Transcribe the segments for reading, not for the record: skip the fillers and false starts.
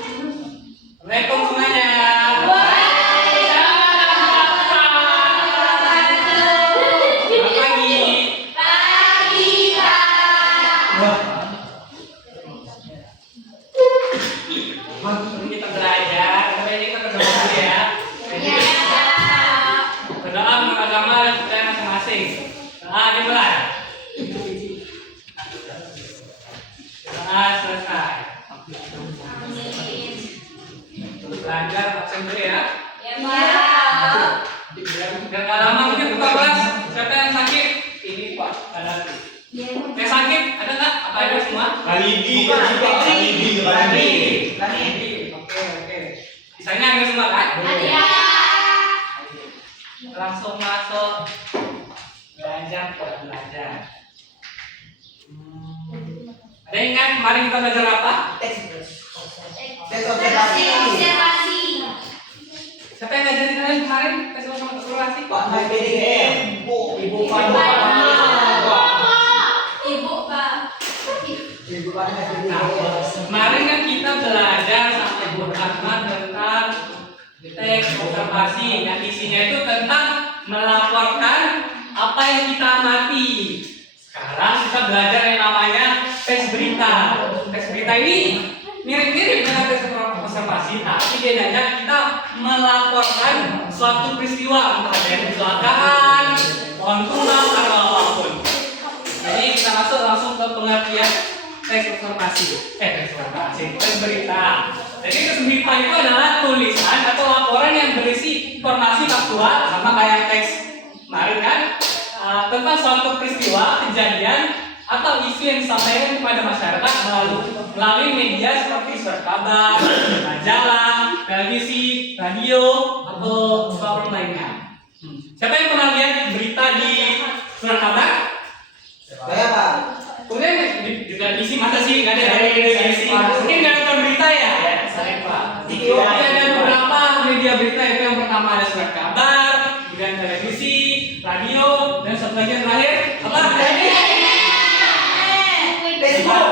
Assalamualaikum semuanya. Kita belajar, tapi ini kita berdoa dulu ya. Berdoa menurut agama dan budaya masing-masing. Doa dimulai. Doa selesai. Belajar absen dulu ya. Dan lama mungkin buka kelas. Siapa yang sakit? Ini Pak. Ada. Yang sakit ada nggak? Apa ada semua? Alibi. Oke. Sisanya ada semua kan? Ada. Langsung masuk belajar. Ada yang ingat kemarin kita belajar apa? Observasi. Siapa yang ngajarin kalian kemarin tes observasi? Pak PDGM. Ibu Pak. Nah, kemarin kan kita belajar sampai beberapa tentang teks observasi yang isinya itu tentang melaporkan apa yang kita amati. Sekarang kita belajar yang namanya teks berita. Teks berita ini mirip-mirip dengan teks observasi, tapi bedanya kita melaporkan suatu peristiwa, entah ada kecelakaan, pohon tumbang atau apapun. Jadi kita masuk langsung ke pengertian teks observasi. Teks berita. Jadi teks berita itu adalah tulisan atau laporan yang berisi informasi faktual sama kayak teks kemarin kan, tentang suatu peristiwa, kejadian atau isu yang disampaikan kepada masyarakat melalui media seperti surat kabar, majalah, televisi, radio atau platform lainnya. Siapa yang pernah lihat berita di surat kabar? Saya Pak. Kemudian di televisi masa sih nggak ada dari televisi? Mungkin nggak nonton berita ya? Saya Pak. Jadi ada beberapa media berita itu yang pertama ada surat kabar, kemudian televisi, radio, dan satu lagi yang terakhir apa? Facebook.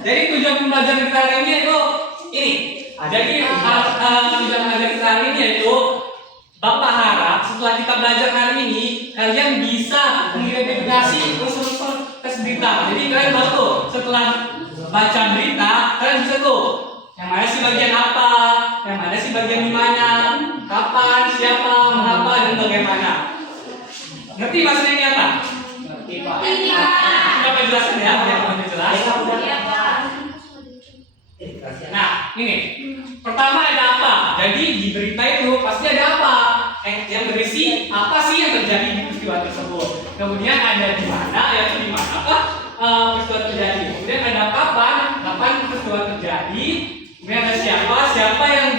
Jadi tujuan pembelajaran kita hari ini itu ini. Jadi tujuan pembelajaran kita hari ini yaitu Bapak harap setelah kita belajar hari ini kalian bisa mengidentifikasi unsur-unsur tes berita. Jadi kalian tahu tuh setelah baca berita kalian bisa tuh yang mana sih bagian apa, yang mana sih bagian di mana, kapan, siapa, mengapa dan bagaimana. Ngerti maksudnya ini apa? Ngerti Pak. Coba jelasin ya, biar teman jelas. Nah, ini pertama ada apa? Jadi di berita itu pasti ada apa? Yang berisi apa sih yang terjadi di peristiwa tersebut. Kemudian ada di mana, yaitu di manakah peristiwa terjadi. Kemudian ada kapan peristiwa terjadi. Kemudian ada siapa yang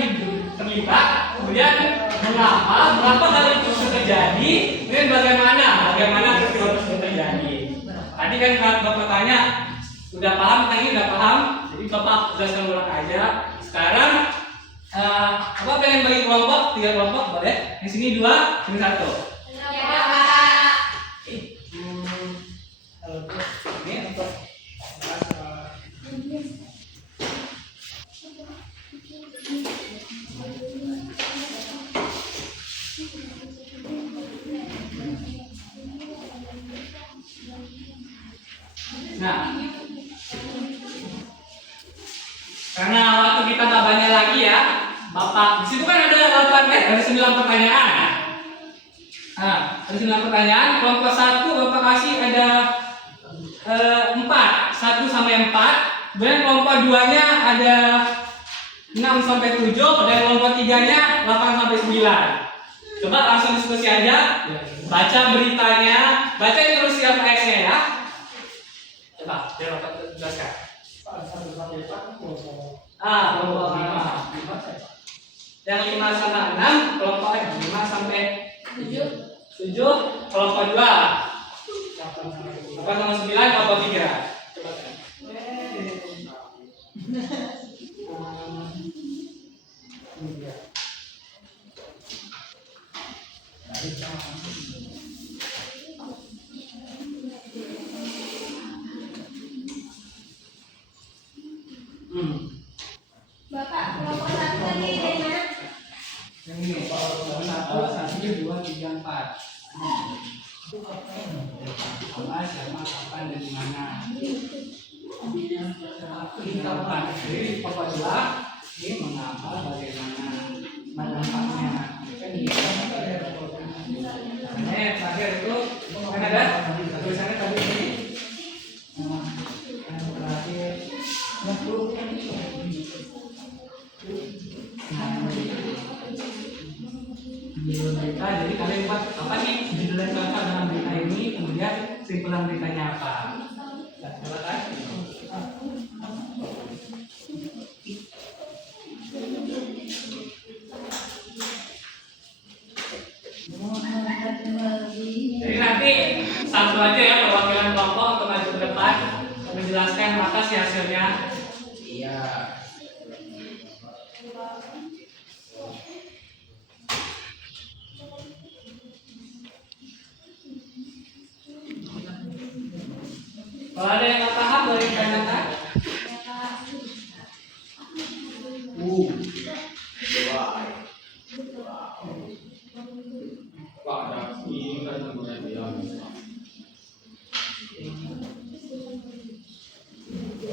terlibat. Kemudian mengapa hal itu terjadi. Kemudian bagaimana peristiwa tersebut terjadi. Tadi kan Bapak tanya, udah paham? Tadi udah paham. Jadi Bapak jelaskan ulang aja. Sekarang apa pengen bagi kelompok? 3 kelompok boleh? Yang sini 2, sini 1. Ini untuk nah, karena waktu kita nggak banyak lagi ya, Bapak, di situ kan ada 9 pertanyaan. Nah, ada 9 pertanyaan. Kelompok 1 Bapak kasih ada 4, 1 sampai 4. Kemudian kelompok 2-nya ada 6 sampai 7, dan kelompok 3-nya 8 sampai 9. Coba langsung diskusi aja. Baca beritanya, baca instruksi LPS-nya ya. Coba, biar Bapak jelaskan. Kelompok 5. Yang 5 sama 6, kelompok 5 sampai 7, kelompok 2. 8 sama 9, kelompok 3. Coba. Bapak, kelompok satu tadi dari mana? Yang ini, satu, satu, dua, tiga, empat. Apa, siapa, kapan, dan di mana? Kita empat. Jadi pokok dua, ini mengapa, bagaimana, manfaatnya. Kan gitu. Nah, terakhir itu kan ada tulisannya tadi ini. Yang terakhir, judul berita. Jadi kalian buat apa nih judul yang cocok dalam berita ini, kemudian simpulan beritanya apa? Silakan. Jadi nanti satu aja ya perwakilan kelompok untuk maju ke depan menjelaskan apa sih hasilnya. Iya. Kalau ada yang nggak paham boleh ditanyakan. Pak, ada ini kan namanya dia.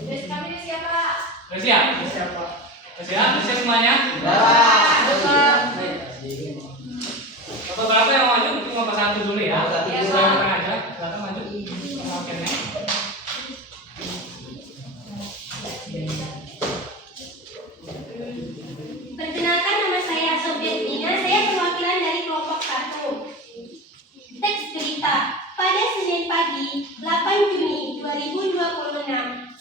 Terus kami ini siapa? Udah siap? Siapa? Udah siap? Udah siap semuanya? Bapak berapa yang maju? Cuma pas satu dulu ya. Satu dulu. Silakan aja. Silakan maju. Oke nih. Perkenalkan, nama saya Sofiatina. Saya perwakilan dari kelompok 1. Teks berita. Pada Senin pagi, 8 Juni 2026,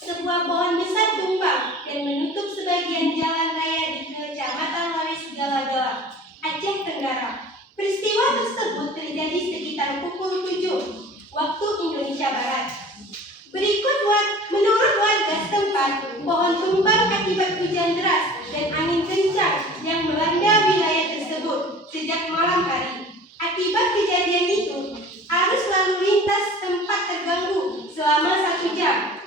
sebuah pohon besar tumbang dan menutup sebagian jalan raya di Kecamatan Lawis Galagala, Aceh Tenggara. Peristiwa tersebut terjadi sekitar pukul 7 waktu Indonesia Barat. Menurut warga setempat, pohon tumbang akibat hujan deras dan angin kencang yang melanda wilayah tersebut sejak malam hari. Akibat kejadian itu, arus lalu lintas sempat terganggu selama 1 jam.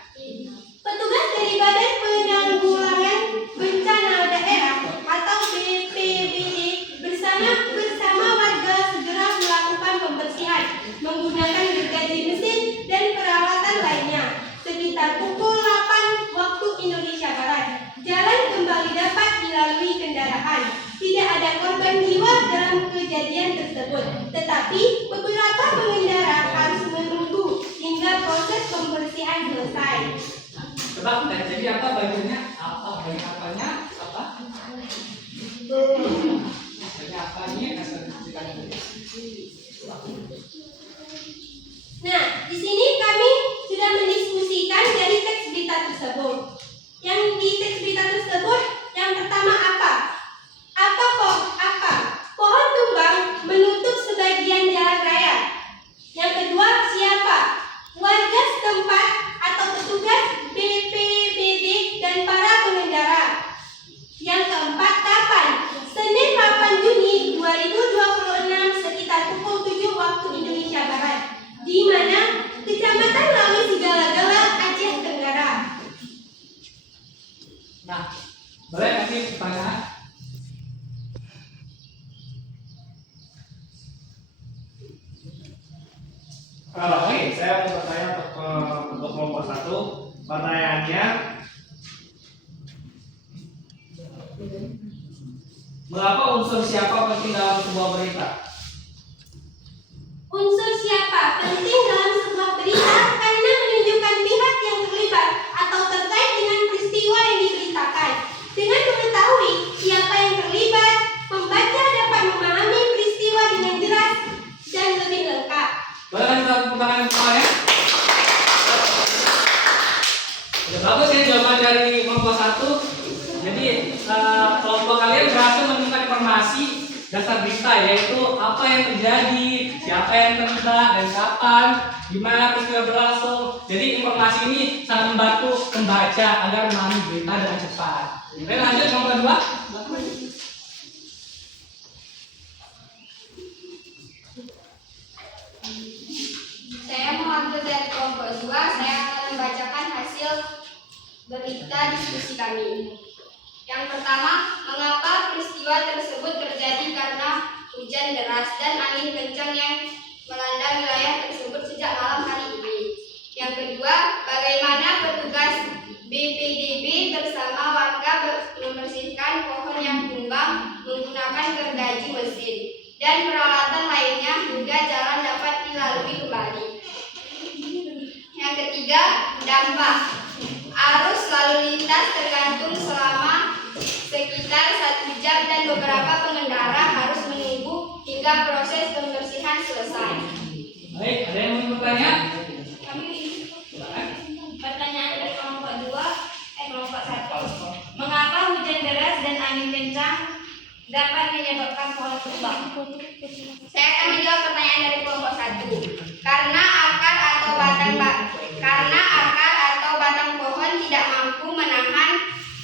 Petugas dari Badan Penanggulangan Bencana Daerah atau BPBD bersama warga segera melakukan pembersihan menggunakan gergaji mesin dan peralatan lainnya. Sekitar pukul 8 waktu Indonesia Barat, jalan kembali dapat dilalui kendaraan. Tidak ada korban jiwa dalam kejadian tersebut, tetapi beberapa pengendara harus menunggu hingga proses pembersihan selesai. Coba jadi apa bajunya? Apa baju apanya? Apa? Baju apanya? Nah, di sini kami sudah mendiskusikan dari teks berita tersebut. Yang di teks berita tersebut, yang pertama apa? Pohon tumbang menutup sebagian jalan raya. Yang kedua, siapa? Warga setempat atau petugas BPBD dan para pengendara. Yang keempat, kapan? Senin 8 Juni 2026 sekitar pukul 7 waktu Indonesia Barat. Di mana? Kecamatan Lawis Galagala, Aceh Tenggara. Nah, boleh kasih pertanyaan? Oke, saya mau bertanya untuk kelompok 1. Pertanyaannya, mengapa unsur siapa penting dalam sebuah berita? Unsur siapa penting dalam sebuah berita karena menunjukkan pihak yang terlibat atau terkait dengan peristiwa yang diberitakan. Dengan mengetahui siapa yang terlibat, pembaca dapat memahami peristiwa dengan jelas dan lebih lengkap. Boleh kasih tepuk tangan semuanya? Ya, bagus ya jawaban dari kelompok 1. Jadi kelompok kalian berhasil menemukan informasi dasar berita, yaitu apa yang terjadi, siapa yang terlibat, dan kapan, gimana peristiwa berlangsung. Jadi informasi ini sangat membantu pembaca agar memahami berita dengan cepat. Oke, lanjut kelompok 2. Saya mewakili dari kelompok 2, saya akan membacakan hasil berita diskusi kami. Yang pertama, hujan deras dan angin kencang yang melanda wilayah tersebut sejak malam hari ini. Yang kedua, bagaimana petugas BPDB bersama warga membersihkan pohon yang tumbang menggunakan gergaji mesin dan peralatan lainnya hingga jalan dapat dilalui kembali. Yang ketiga, dampak arus lalu lintas tergantung selama sekitar 1 jam dan beberapa pengendara harus menunggu hingga proses pembersihan selesai. Baik, ada yang mau bertanya? Pertanyaan dari kelompok 1. Mengapa hujan deras dan angin kencang dapat menyebabkan pohon tumbang? Saya akan menjawab pertanyaan dari kelompok 1. Karena akar atau batang pohon tidak mampu menahan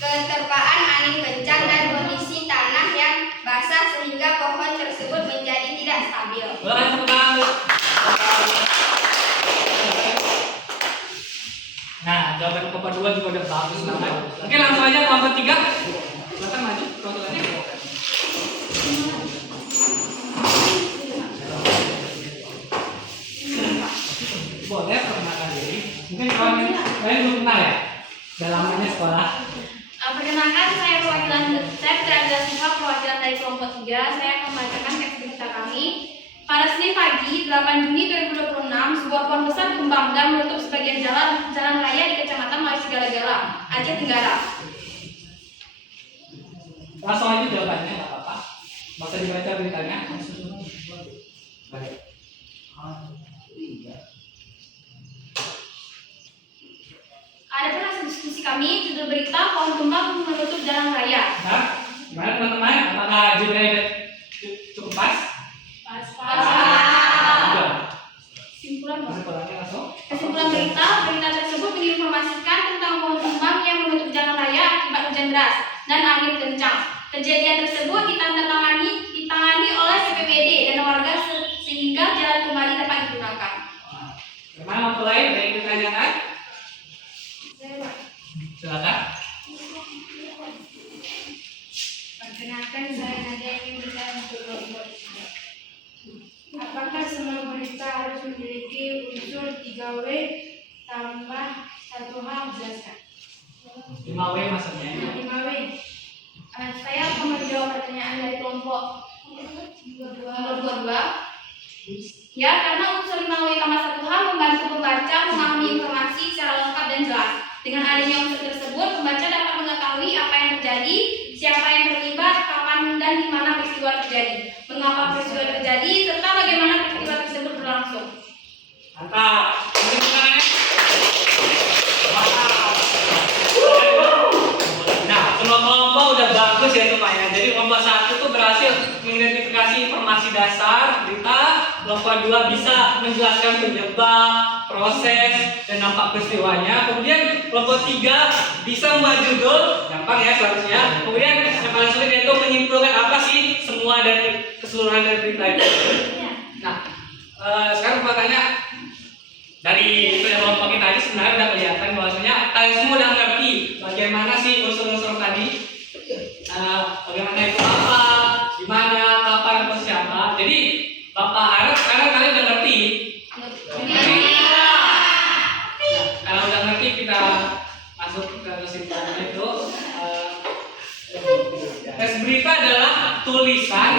keterpaan angin kencang dan kondisi tanah yang basah sehingga pohon tersebut menjadi tidak stabil. Boleh tepuk tangan. Nah, jawaban kelompok 2 juga udah bagus banget. Oke, langsung aja kelompok 3. Silakan maju perwakilannya. Boleh perkenalkan diri. Mungkin kalian belum kenal ya? Udah lamanya sekolah. Perkenalkan, saya Putra Anda Siva, perwakilan dari kelompok 3. Saya akan membacakan teks berita kami. Pada Senin pagi, 8 Juni 2026, sebuah pohon besar tumbang dan menutup sebagian jalan raya di Kecamatan Malaysia Gala-Gala, Aceh Tenggara. Langsung aja jawabannya, nggak apa-apa. Nggak usah dibaca beritanya. Baik. Adapun hasil diskusi kami, judul berita pohon tumbang menutup jalan raya. Nah, gimana teman-teman? Apakah judulnya cukup pas? Kesimpulan berita tersebut menginformasikan tentang pohon tumbang yang menutup jalan raya akibat hujan deras dan angin kencang. Kejadian tersebut ditangani oleh BPBD dan warga sehingga jalan kembali dapat digunakan. Gimana mulai dari ditanyakan? Silakan. Perkenalkan, saya Nadia ingin bertanya untuk kelompok 3. Apakah semua berita harus memiliki unsur 3W tambah 1H? Jelaskan. 5W maksudnya. 5W. Saya akan menjawab pertanyaan dari kelompok 2. Ya, karena unsur 5W tambah 1H membantu pembaca memahami informasi secara lengkap dan jelas. Dengan adanya unsur tersebut, pembaca dapat mengetahui apa yang terjadi, siapa yang terlibat, kapan dan di mana peristiwa terjadi, mengapa peristiwa terjadi, serta bagaimana peristiwa tersebut berlangsung. Mantap. Nah, semua kelompok udah bagus ya semuanya. Jadi kelompok 1 tuh berhasil mengidentifikasi informasi dasar berita, kelompok 2 bisa menjelaskan penyebab, proses, dan dampak peristiwanya. Kemudian kelompok 3 bisa membuat judul, gampang ya seharusnya. Kemudian yang paling sulit yaitu menyimpulkan apa sih semua dari keseluruhan dari berita itu. Nah, sekarang pertanyaannya dari kelompok kita aja sebenarnya udah kelihatan bahwasanya kalian semua udah ngerti bagaimana sih unsur-unsur tadi, bagaimana itu apa, di mana, kapan, atau siapa. Jadi Bapak harap sekarang kalian udah ngerti. Kalau udah ngerti kita masuk ke kesimpulan itu. Tes berita adalah tulisan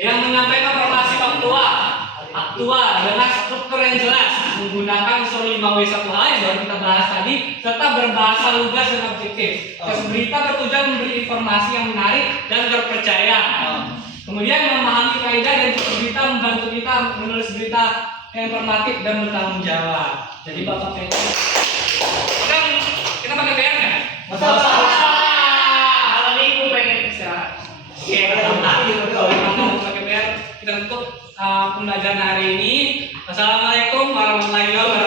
yang menyampaikan informasi faktual dengan struktur yang jelas menggunakan unsur 5W 1H yang baru kita bahas tadi serta berbahasa lugas dan objektif. Tes berita bertujuan memberi informasi yang menarik dan terpercaya. Kemudian memahami kaidah dan struktur berita membantu kita menulis berita yang informatif dan bertanggung jawab. Jadi Bapak Peter, kita pakai PR nggak? Malam minggu pengen istirahat. Oke, kalau memang pakai PR, kita tutup pembelajaran hari ini. Wassalamualaikum warahmatullahi wabarakatuh.